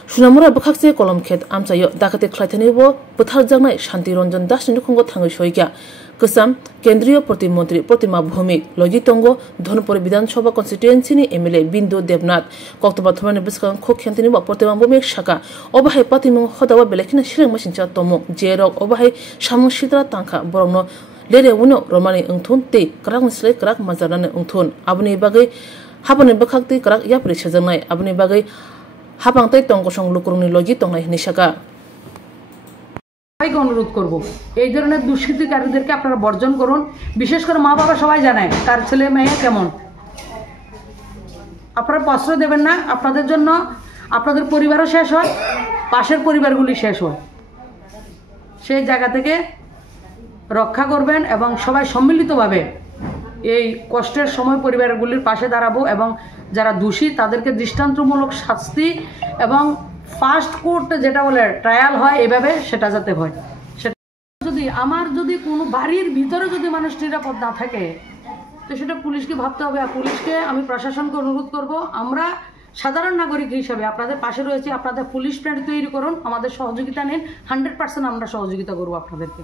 Sunamura Bakakse Kolomket Amsayo Dakate Klatanibo, Butarjana Shanti Ronjan Dashin Kongo Tango Shoiga, Kusam, Kendrio Portimotri, Portima Bhumik, Logitongo, Donpur Bidan Shoba Constituency, Emile Bindo Debnat, Koktobatman Biskan Kokentini, Portima Bumik Shaka, Obahe Patimu, Hodawa Belekina Shiring Machine Tomo, Jerok, Obahe, Shamu Shitra Tanka, Borno, Lede Uno, Romani Untun, Te, Krak Sle, Krak Mazaran Untun, Abuni Bagay, Habane Bakakti, Krak Yapri Chazanai, Abuni Bagay. হাপাংতে টঙ্কসং লুকুরুনি লগি টংলাই নিশাকা সবাইকে অনুরোধ করব এই ধরনের দুষ্কৃতিকারীদেরকে আপনারা বর্জন করুন বিশেষ করে মা বাবা সবাই জানেন তার ছেলে মেয়ে কেমন আপনারা প্রশ্রয় দেবেন না আপনাদের জন্য আপনাদের পরিবারও শেষ হয় পাশের পরিবারগুলি শেষ হয় সেই জায়গা থেকে রক্ষা করবেন এবং সবাই সম্মিলিতভাবে এই কষ্টের সময় পরিবারগুলির পাশে দাঁড়াবো এবং যারা দোষী তাদেরকে দৃষ্টান্তমূলক শাস্তি এবং ফাস্ট কোর্ট যেটা বলে ট্রায়াল হয় এভাবে সেটা যাতে হয় সেটা যদি কোনো বাড়ির ভিতরে যদি মানুষ নিরাপদ না থাকে তো সেটা পুলিশকে ভাবতে হবে আর পুলিশকে আমি প্রশাসনকে অনুরোধ করব আমরা সাধারণ নাগরিক হিসেবে আপনাদের পাশে রয়েছে আপনাদের পুলিশ প্যাড তৈরি করুন আমাদের সহযোগিতা নিন 100% আমরা সহযোগিতা করব আপনাদেরকে